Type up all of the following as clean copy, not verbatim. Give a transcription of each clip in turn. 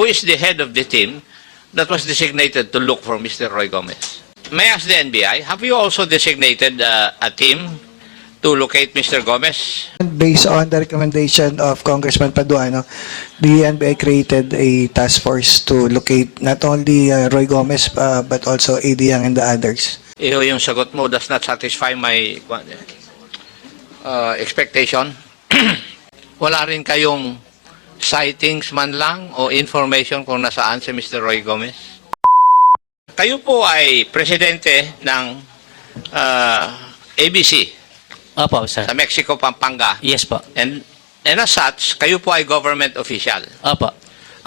who is the head of the team that was designated to look for Mr. Roy Gomez? May I ask the NBI, have you also designated a team to locate Mr. Gomez? Based on the recommendation of Congressman Paduano, the NBI created a task force to locate not only Roy Gomez but also AD Young and the others. Iyo yung sagot mo does not satisfy my expectation. Wala rin kayong sightings man lang o information kung nasaan si Mr. Roy Gomez? Kayo po ay presidente ng ABC Opo, sir. sa Mexico, Pampanga. Yes po. And as such, kayo po ay government official. Opo.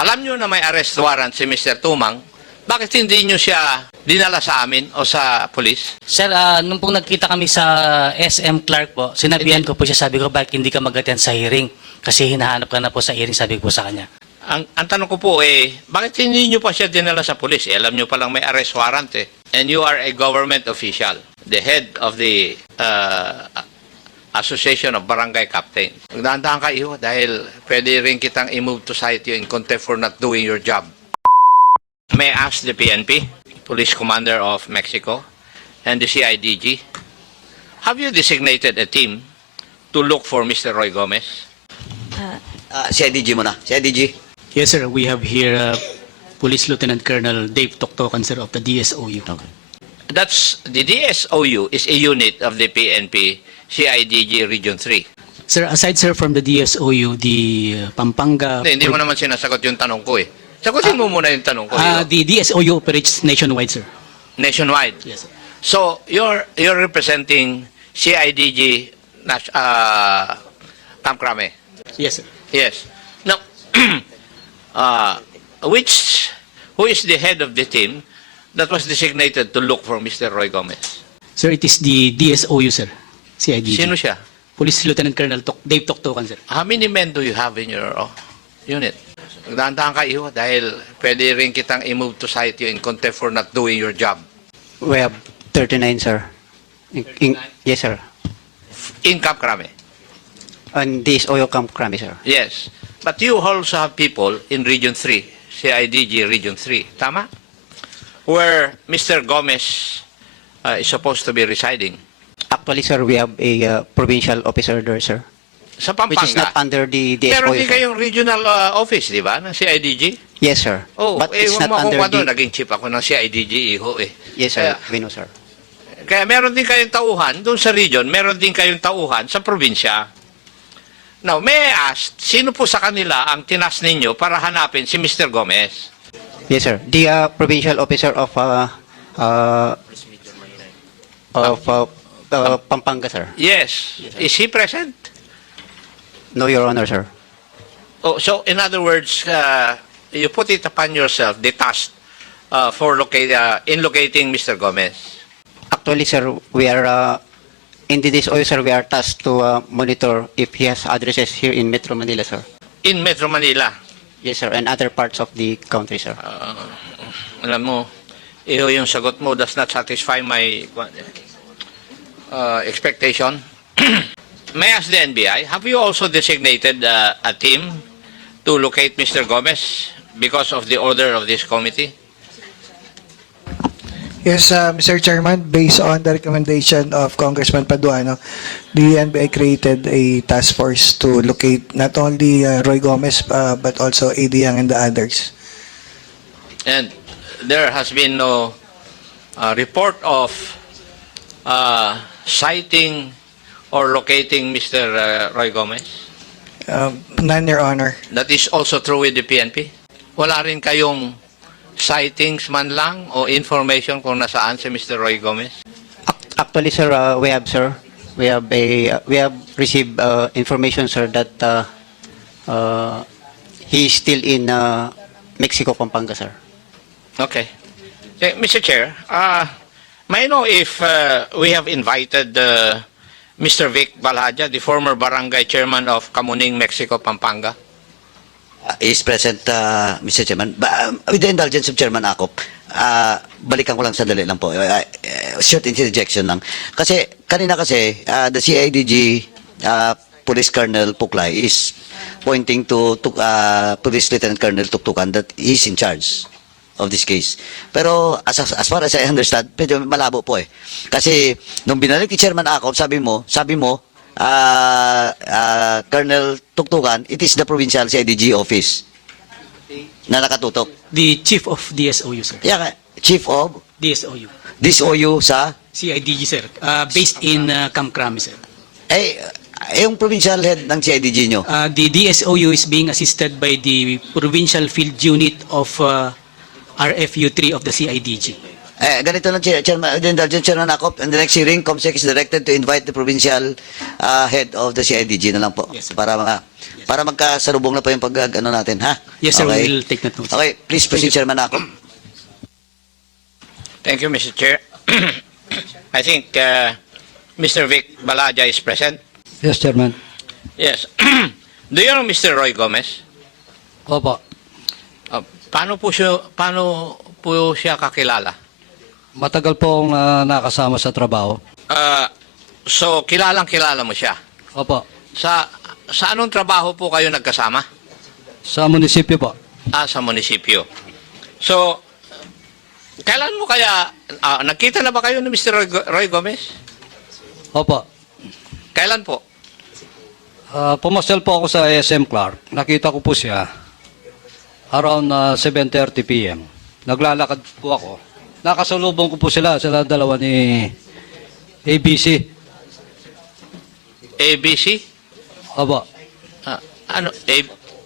Alam nyo na may arrest warrant si Mr. Tumang, bakit hindi nyo siya dinala sa amin o sa police? Sir, nung pong nagkita kami sa SM Clark po, sinabihan ko po siya, sabi ko, bakit hindi ka mag-attend sa hearing? Kasi hinahanap ka na po sa hearing, sabi ko sa kanya. Ang tanong ko po bakit hindi nyo pa siya dinala sa police? Alam nyo palang may arrest warrant And you are a government official, the head of the Association of Barangay Captain. Magdahan-dahan ka iyo dahil pwede rin kitang i-move to cite you in contempt for not doing your job. May I ask the PNP, Police Commander of Mexico, and the CIDG, have you designated a team to look for Mr. Roy Gomez? CIDG muna. CIDG. Yes, sir. We have here Police Lieutenant Colonel Dave Toktokan, sir, of the DSOU. Okay. That's the DSOU is a unit of the PNP CIDG Region 3. Sir, aside, sir, from the DSOU, the Pampanga... Hindi mo naman sinasagot yung tanong ko Sagutin mo muna yung tanong ko. The DSOU operates nationwide, sir. Nationwide. Yes, sir. So you're representing CIDG Camp Crame. Yes, sir. Yes. Now, who is the head of the team that was designated to look for Mr. Roy Gomez? Sir, it is the DSOU, sir. CIDG. Sino siya? Police Lieutenant Colonel Dave Toktokan, sir. How many men do you have in your unit? Magdahan-dahan ka iyo dahil pwede rin kitang i-move to cite you in contempt for not doing your job. We have 39, sir. Yes, sir. In Camp Crame. On this oil camp Krami, sir. Yes. But you also have people in Region 3, CIDG Region 3, tama? Where Mr. Gomez is supposed to be residing. Actually, sir, we have a provincial officer there, sir. Sa Which is not Pampanga. under the Meron DSOU, din sir. kayong regional office, di ba, ng CIDG? Yes, sir. Oh, But it's huwag not mo akong under kwento, the... naging chief ako ng CIDG, iho Yes, sir. Kaya, We know, sir. kaya meron din kayong tauhan doon sa region, meron din kayong tauhan sa probinsya. Now, may I ask, sino po sa kanila ang tinas ninyo para hanapin si Mr. Gomez? Yes, sir. The provincial officer of Pampanga, sir. Yes. Is he present? No, Your Honor, sir. Oh, so, in other words, you put it upon yourself, the task for locating Mr. Gomez. Actually, sir, we are in the DSOU, sir, we are tasked to monitor if he has addresses here in Metro Manila, sir. In Metro Manila. Yes, sir, and other parts of the country, sir. Alam mo, iyo yung sagot mo does not satisfy my expectation. May I ask the NBI, have you also designated a team to locate Mr. Gomez because of the order of this committee? Yes, Mr. Chairman, based on the recommendation of Congressman Paduano, the NBI created a task force to locate not only Roy Gomez but also AD Young and the others. And there has been no report of citing or locating Mr. Roy Gomez? None, Your Honor. That is also true with the PNP? Wala rin kayong sightings man lang o information kung nasaan si Mr. Roy Gomez? Actually, sir, we have received information, sir, that he is still in Mexico, Pampanga, sir. Okay. Mr. Chair, may I know if we have invited Mr. Vic Balhaja, the former barangay chairman of Kamuning, Mexico, Pampanga? Is present, Mr. Chairman. With the indulgence of Chairman Akop, balikan ko lang sandali lang po. Short interjection lang. Kasi, kanina kasi, the CIDG Police Colonel Puklay is pointing to Police Lieutenant Colonel Tuktukan that he's in charge of this case. Pero as far as I understand, medyo malabo po eh. Kasi nung binalik ni Chairman Acop, sabi mo, Colonel Tuktukan, it is the provincial CIDG office na nakatutok. The chief of DSOU, sir. Yeah, Chief of DSOU. this OU sa CIDG, sir. Based in Camp Crame, sir. yung provincial head ng CIDG nyo. The DSOU is being assisted by the Provincial Field Unit of RFU-3 of the CIDG. Ganito lang, Chairman, Chairman Acop, in the next hearing, COMSEC is directed to invite the provincial head of the CIDG na lang po. Yes, sir. Para magkasalubong na po yung ano natin, ha? Yes, sir. Okay. We will take that note. Okay, please proceed, Chairman Acop. Thank you, Mr. Chair. I think Mr. Vic Balaja is present. Yes, Chairman. Yes. Do you know Mr. Roy Gomez? Opo. Paano po siya kakilala? Matagal po akong nakasama sa trabaho. So, kilalang-kilala mo siya. Opo. Sa anong trabaho po kayo nagkasama? Sa munisipyo po. Sa munisipyo. So, kailan mo kaya, nagkita na ba kayo ni Mr. Roy Gomez? Opo. Kailan po? Pumasal po ako sa SM Clark. Nakita ko po siya around 7:30 p.m. Naglalakad po ako. Nakasalubong ko po sila dalawa ni ABC. ABC? Opo.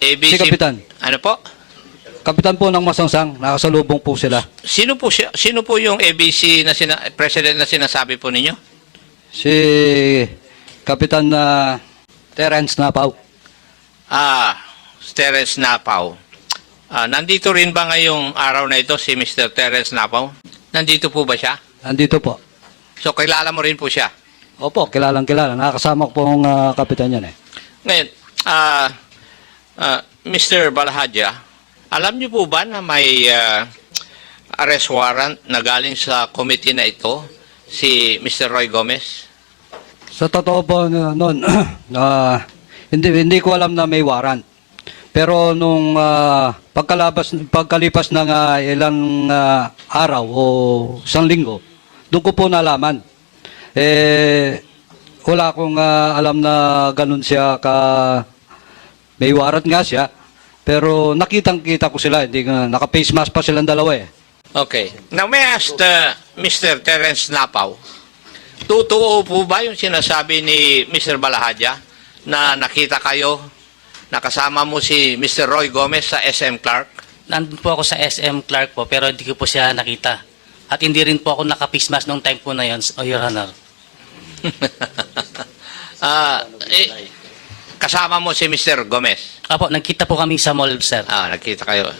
ABC? Si Kapitan. Ano po? Kapitan po ng Masangsang. Nakasalubong po sila. Sino po siya? Sino po yung ABC na president na sinasabi po ninyo? Si Kapitan Terence Napaw. Terence Napaw. Nandito rin ba ngayong araw na ito si Mr. Terence Napaw? Nandito po ba siya? Nandito po. So, kilala mo rin po siya? Opo, kilalang kilala. Nakakasama ko po ang kapitan yan eh. Ngayon, Mr. Balahadja, alam niyo po ba na may arrest warrant na galing sa committee na ito, si Mr. Roy Gomez? Sa totoo po noon, hindi ko alam na may warrant. Pero nung pagkalipas ng ilang araw o isang linggo, doon ko po nalaman. Wala akong alam na ganun siya may warrant nga siya. Pero nakitang-kita ko sila, naka-face mask pa silang dalawa eh. Okay. Now, may I ask Mr. Terence Napaw, totoo po ba yung sinasabi ni Mr. Balahadja na nakita kayo, nakasama mo si Mr. Roy Gomez sa SM Clark? Nandun po ako sa SM Clark po, pero hindi ko po siya nakita. At hindi rin po ako naka-face mask nung time po na yun, Your Honor. Kasama mo si Mr. Gomez? Apo, nagkita po kami sa mall, sir. Nagkita kayo,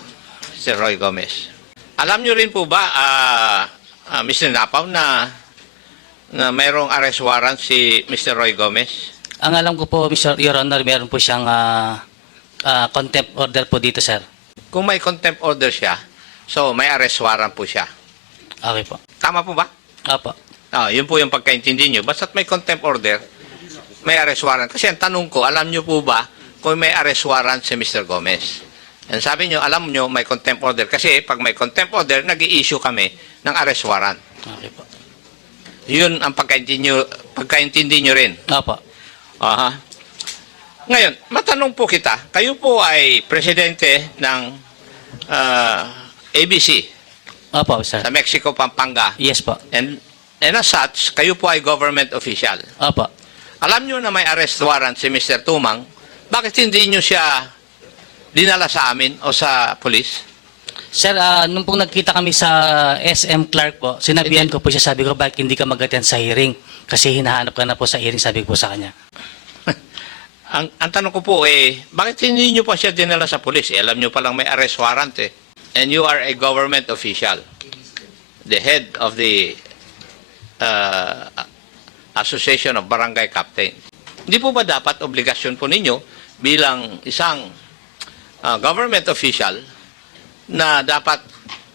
Mr. Roy Gomez. Alam nyo rin po ba, Mr. Napaw, na mayroong arrest warrant si Mr. Roy Gomez? Ang alam ko po, Your Honor, meron po siyang contempt order po dito, sir. Kung may contempt order siya, so may arrest warrant po siya. Okay po. Tama po ba? Apo. Yun po yung pagkaintindi nyo. Basta't may contempt order, may arrest warrant. Kasi ang tanong ko, alam nyo po ba kung may arrest warrant si Mr. Gomez? And sabi nyo, alam nyo may contempt order. Kasi pag may contempt order, nag-i-issue kami ng arrest warrant. Okay po. Yun ang pagkaintindi nyo rin. Apo. Aha. Ngayon, matanong po kita, kayo po ay presidente ng ABC Apo, sir. sa Mexico, Pampanga. Yes po. And as such, kayo po ay government official. Apo. Alam nyo na may arrest warrant si Mr. Tumang, bakit hindi nyo siya dinala sa amin o sa police? Sir, nung pong nagkita kami sa SM Clark po, sinabihan ko po siya, sabi ko, bakit hindi ka mag-attend sa hearing? Kasi hinahanap ka na po sa hearing, sabi ko po sa kanya. Ang tanong ko po bakit hindi nyo pa siya dinala sa police? Alam nyo palang may arrest warrant eh. And you are a government official, the head of the Association of Barangay Captain. Hindi po ba dapat obligasyon po ninyo bilang isang government official na dapat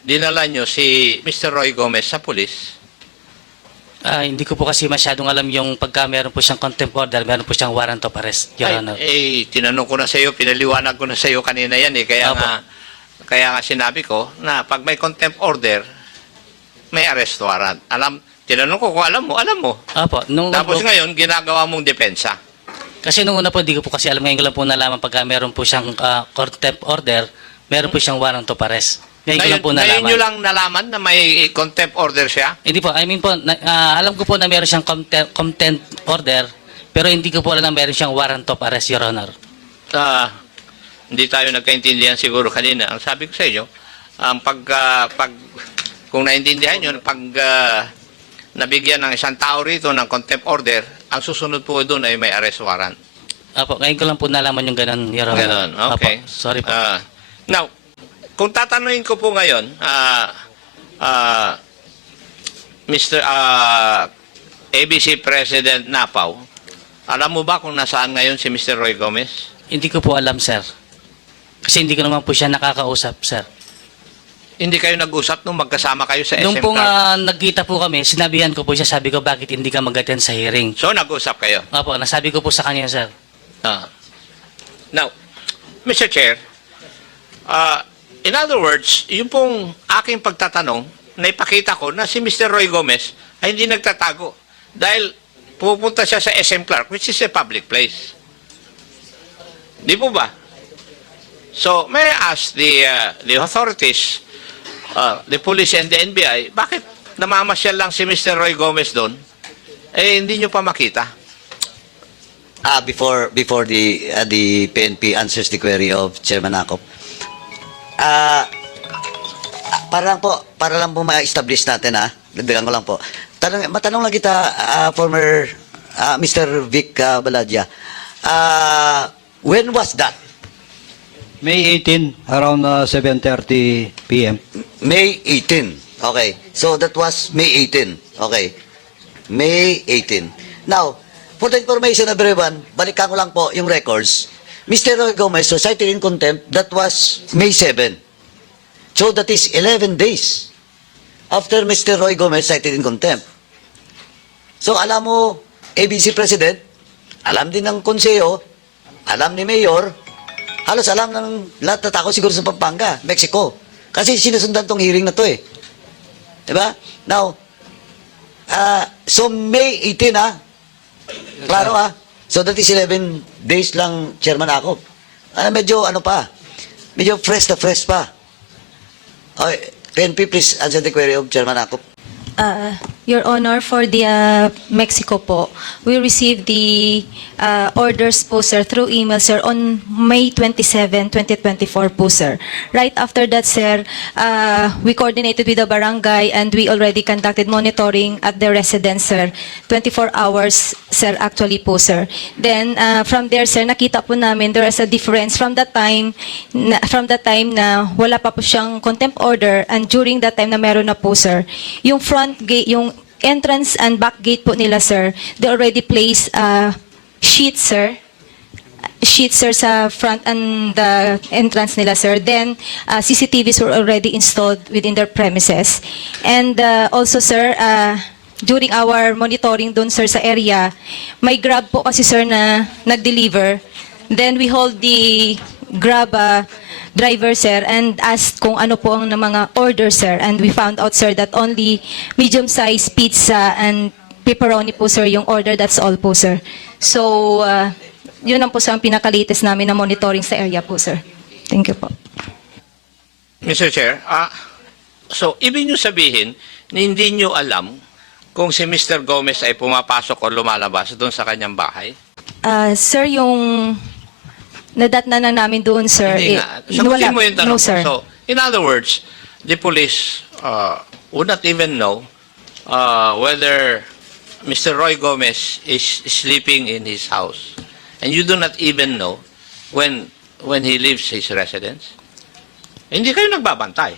dinala nyo si Mr. Roy Gomez sa police? Hindi ko po kasi masyadong alam yung pagka meron po siyang contempt order, meron po siyang warrant of arrest, Your Honor. Tinanong ko na sa iyo, pinaliwanag ko na sa iyo kanina yan eh. Opo. Kaya nga sinabi ko na pag may contempt order, may arrest warrant. Tinanong ko kung alam mo, alam mo. Opo. Tapos ngayon, ginagawa mong depensa. Kasi nung una po, hindi ko po kasi alam. Ngayon ko lang po nalaman pagka meron po siyang contempt order, meron po siyang warrant of arrest. Ngayon ko lang po Ngayon nalaman. nyo lang nalaman na may contempt order siya? Hindi po, I mean po, alam ko po na meron siyang contempt order, pero hindi ko po alam na meron siyang warrant of arrest, Your Honor. Hindi tayo nagkaintindihan siguro kanina. Ang sabi ko sa inyo, kung naintindihan nyo, pag nabigyan ng isang tao rito ng contempt order, ang susunod po doon ay may arrest warrant. Opo, ngayon ko lang po nalaman yung ganun, Your Honor. Ganon, okay. Opo, sorry po. Now, kung tatanungin ko po ngayon, Mr. ABC President Napaw, alam mo ba kung nasaan ngayon si Mr. Roy Gomez? Hindi ko po alam, sir. Kasi hindi ko naman po siya nakakausap, sir. Hindi kayo nag-usap nung magkasama kayo sa SM Nung po Clark? nga nagkita po kami, sinabihan ko po siya, sabi ko, bakit hindi ka mag-attend sa hearing? So, nag-usap kayo? Opo, nasabi ko po sa kanya, sir. Now, Mr. Chair, in other words, yung pong aking pagtatanong, naipakita ko na si Mr. Roy Gomez ay hindi nagtatago dahil pupunta siya sa SM Clark, which is a public place. Di po ba? So, may I ask the authorities, the police and the NBI, bakit namamasyal lang si Mr. Roy Gomez doon? Eh, hindi nyo pa makita. Before the PNP answers the query of Chairman Acop, para lang po ma-establish natin, dagdagan ko lang po. Matanong lang kita, former Mr. Vic Baladja, when was that? May 18, around 7:30 p.m. May 18. Okay. So that was May 18. Okay. May 18. Now, for the information of everyone, balikan ko lang po yung records. Mr. Roy Gomez was cited in contempt. That was May 7. So that is 11 days after Mr. Roy Gomez cited in contempt. So alam mo, ABC President, alam din ng konseyo, alam ni Mayor, halos alam ng lahat na tao siguro sa Pampanga, Mexico. Kasi sinusundan tong hearing na to eh. Diba? Now, so May 18 Klaro So that is 11 days lang, Chairman Acop. Medyo medyo fresh pa. Okay, PNP, please answer the query of Chairman Acop. Your Honor, for the Mexico po, we received the orders po, sir, through email, sir, on May 27, 2024 po, sir. Right after that, sir, we coordinated with the barangay and we already conducted monitoring at the residence, sir. 24 hours, sir, actually po, sir. Then, from there, sir, nakita po namin there is a difference from the time na wala pa po siyang contempt order and during that time na meron na po, sir. Yung front gate, yung entrance and back gate po nila, sir, they already placed sheets, sir, sa front and the entrance nila, sir. Then, CCTVs were already installed within their premises. And also, sir, during our monitoring doon, sir, sa area, may Grab po kasi, sir, na nag-deliver. Then, we hold the Grab driver, sir, and asked kung ano po ang mga order, sir. And we found out, sir, that only medium-sized pizza and pepperoni po, sir, yung order. That's all po, sir. So, yun ang po sa pinaka-latest namin na monitoring sa area po, sir. Thank you po. Mr. Chair, so ibig nyo sabihin na hindi nyo alam kung si Mr. Gomez ay pumapasok o lumalabas doon sa kanyang bahay? Sir, yung nadatna na namin doon, sir. Hindi nga. Sagutin mo yung tanong No, sir. ko. So, in other words, the police would not even know whether Mr. Roy Gomez is sleeping in his house. And you do not even know when he leaves his residence. Hindi kayo nagbabantay,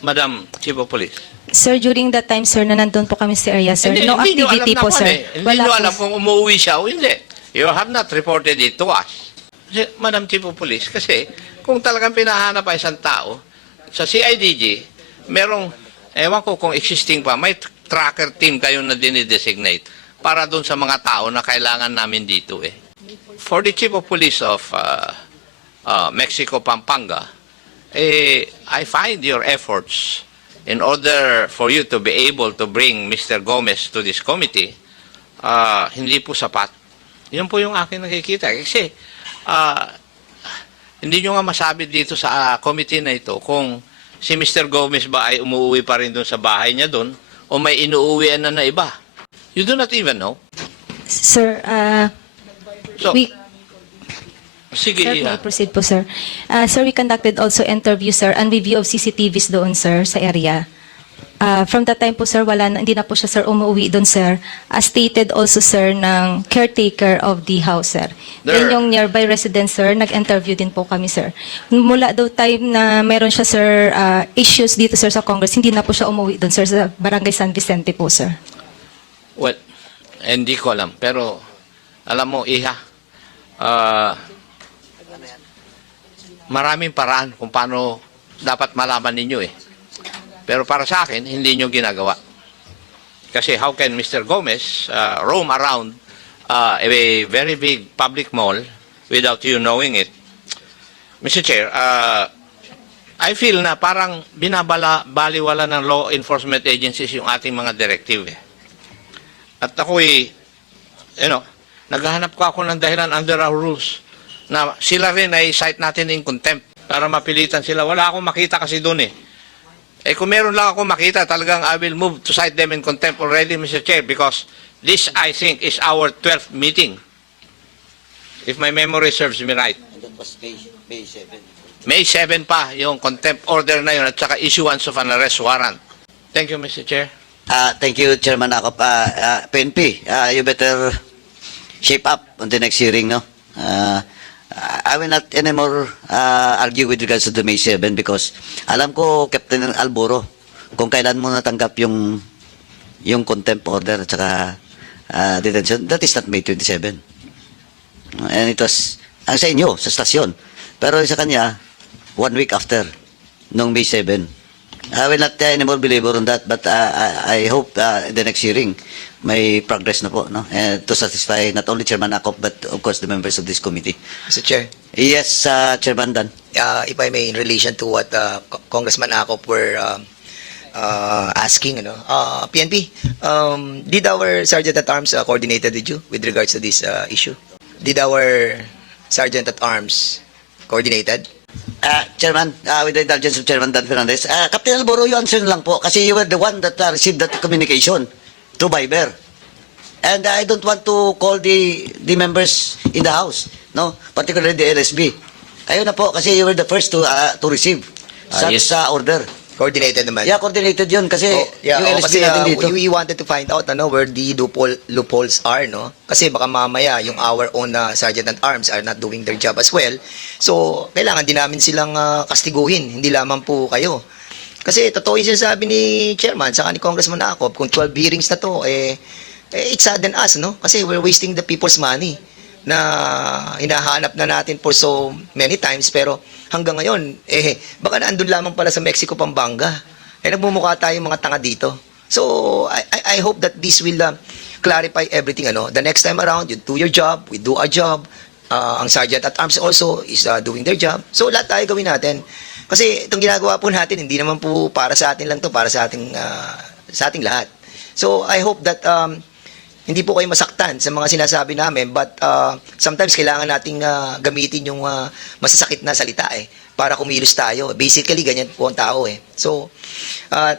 Madam Chief of Police. Sir, during that time, sir, na nandun po kami sa area, sir. Hindi, No hindi nyo activity alam po, naman sir. Hindi nyo po, alam kung umuwi siya o hindi. You have not reported it to us. Madam Chief of Police, kasi kung talagang pinahanap pa isang tao, sa CIDG, merong, ewan ko kung existing pa, may tracker team kayo na dinidesignate para doon sa mga tao na kailangan namin dito eh. For the Chief of Police of Mexico, Pampanga, I find your efforts in order for you to be able to bring Mr. Gomez to this committee, hindi po sapat. Yun po yung aking nakikita. Kasi, hindi nyo nga masabi dito sa committee na ito kung si Mr. Gomez ba ay umuwi pa rin doon sa bahay niya doon o may inuuwian na iba. You do not even know. Sir, So, we... sige, Sir, may I proceed po, sir. Sir, we conducted also interview, sir, and review of CCTVs doon, sir, sa area. From that time po, sir, hindi na po siya, sir, umuwi doon, sir. As stated also, sir, ng caretaker of the house, sir. There- Then yung nearby resident, sir, nag-interview din po kami, sir. Mula daw time na meron siya, sir, issues dito, sir, sa Congress, hindi na po siya umuwi doon, sir, sa Barangay San Vicente po, sir. well, hindi ko alam. Pero, alam mo, Iha, maraming paraan kung paano dapat malaman ninyo eh. Pero para sa akin, hindi nyo ginagawa. Kasi how can Mr. Gomez roam around a very big public mall without you knowing it? Mr. Chair, I feel na parang baliwala ng law enforcement agencies yung ating mga directive eh. At ako'y, naghahanap ko ako ng dahilan under our rules na sila rin ay cite natin in contempt para mapilitan sila. Wala akong makita kasi doon eh. Kung meron lang ako makita, talagang I will move to cite them in contempt already, Mr. Chair, because this, I think, is our 12th meeting. If my memory serves me right. And that was May 7. May 7 pa yung contempt order na yun at saka issuance of an arrest warrant. Thank you, Mr. Chair. Thank you, Chairman Akop. PNP, you better shape up on the next hearing, no? I will not anymore argue with regards to the May 7 because alam ko, Captain Alboro, kung kailan mo natanggap yung contempt order at saka detention, that is not May 27. And it was, ang sa inyo, sa stasyon. Pero sa kanya, 1 week after, nung May 7. I will not anymore belabor on that, but I hope in the next hearing, may progress na po, no? To satisfy not only Chairman Akop, but of course the members of this committee. Mr. Chair, Yes, Chairman Dan. if I may, in relation to what Congressman Akop were asking, PNP, did our Sergeant at Arms coordinated with you with regards to this issue? Did our Sergeant at Arms coordinated? Chairman, with the indulgence of Chairman Dan Fernandez, Captain Alboro, you answer lang po kasi you were the one that received that communication through Viber. And I don't want to call the members in the House, no? Particularly the LSB. Kayo na po kasi you were the first to receive such order. Coordinated naman. Yeah, coordinated yun kasi yung LSB kasi natin dito. we wanted to find out where the loopholes are, no? Kasi baka mamaya yung our own Sergeant at Arms are not doing their job as well. So, kailangan din namin silang kastiguhin, hindi lamang po kayo. Kasi totoo yung sinasabi ni Chairman saka ni Congressman Akop, kung 12 hearings na to, it sadden us, no? Kasi we're wasting the people's money na hinahanap na natin for so many times, pero hanggang ngayon, baka naandun lamang pala sa Mexico, Pampanga. Nagmumukha tayong mga tanga dito. So, I hope that this will clarify everything, The next time around, you do your job, we do our job, ang Sergeant at Arms also is doing their job. So, lahat tayo gawin natin. Kasi itong ginagawa po natin, hindi naman po para sa atin lang to, para sa ating lahat. So, I hope that hindi po kayo masaktan sa mga sinasabi namin, but sometimes kailangan nating gamitin yung masasakit na salita para kumilos tayo. Basically, ganyan po ang tao So,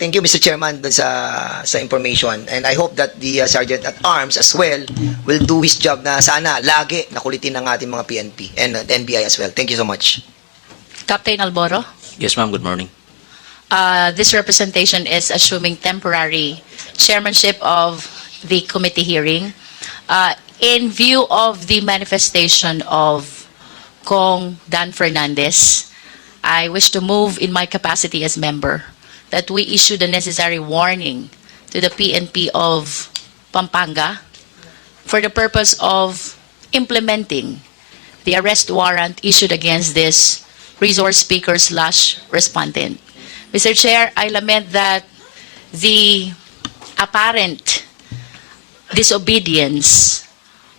thank you, Mr. Chairman, dun sa information. And I hope that the Sergeant at Arms as well will do his job na sana lagi nakulitin ng ating mga PNP and NBI as well. Thank you so much. Captain Alboro, Yes, ma'am. Good morning. this representation is assuming temporary chairmanship of the committee hearing. In view of the manifestation of Kong Dan Fernandez, I wish to move in my capacity as member that we issue the necessary warning to the PNP of Pampanga for the purpose of implementing the arrest warrant issued against this resource speaker/respondent. Mr. Chair, I lament that the apparent disobedience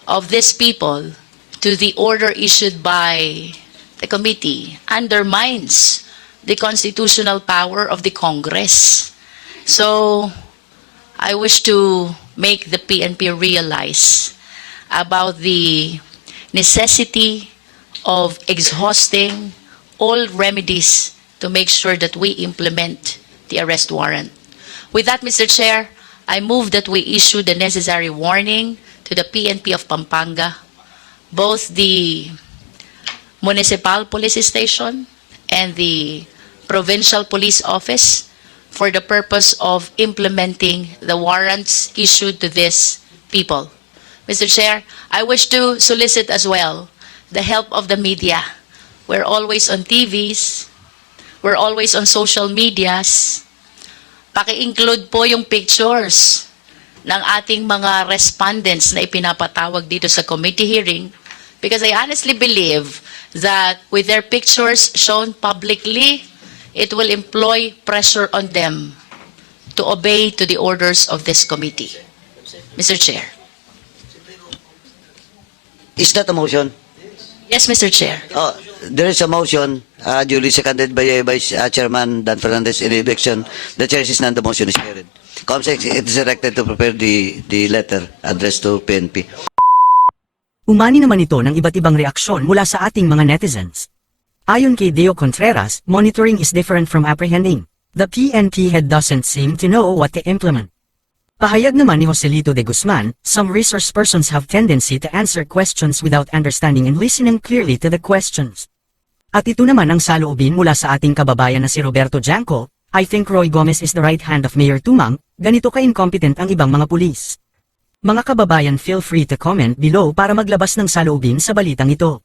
of these people to the order issued by the committee undermines the constitutional power of the Congress. So I wish to make the PNP realize about the necessity of exhausting all remedies to make sure that we implement the arrest warrant. With that, Mr. Chair, I move that we issue the necessary warning to the PNP of Pampanga, both the Municipal Police Station and the Provincial Police Office, for the purpose of implementing the warrants issued to these people. Mr. Chair, I wish to solicit as well the help of the media. We're always on TVs, we're always on social medias. Paki-include po yung pictures ng ating mga respondents na ipinapatawag dito sa committee hearing, because I honestly believe that with their pictures shown publicly, it will employ pressure on them to obey to the orders of this committee. Mr. Chair. Is that a motion? Yes, Mr. Chair. Oh, there is a motion duly seconded by Vice Chairman Dan Fernandez in the election. The chair is none, the motion is carried. COMSEC, it is directed to prepare the letter addressed to PNP. Umani naman ito ng iba't ibang reaksyon mula sa ating mga netizens. Ayon kay Deo Contreras, monitoring is different from apprehending. The PNP head doesn't seem to know what to implement. Pahayag naman ni Joselito de Guzman, some resource persons have tendency to answer questions without understanding and listening clearly to the questions. At ito naman ang saloobin mula sa ating kababayan na si Roberto Janco, I think Roy Gomez is the right hand of Mayor Tumang, ganito ka-incompetent ang ibang mga pulis. Mga kababayan, feel free to comment below para maglabas ng saloobin sa balitang ito.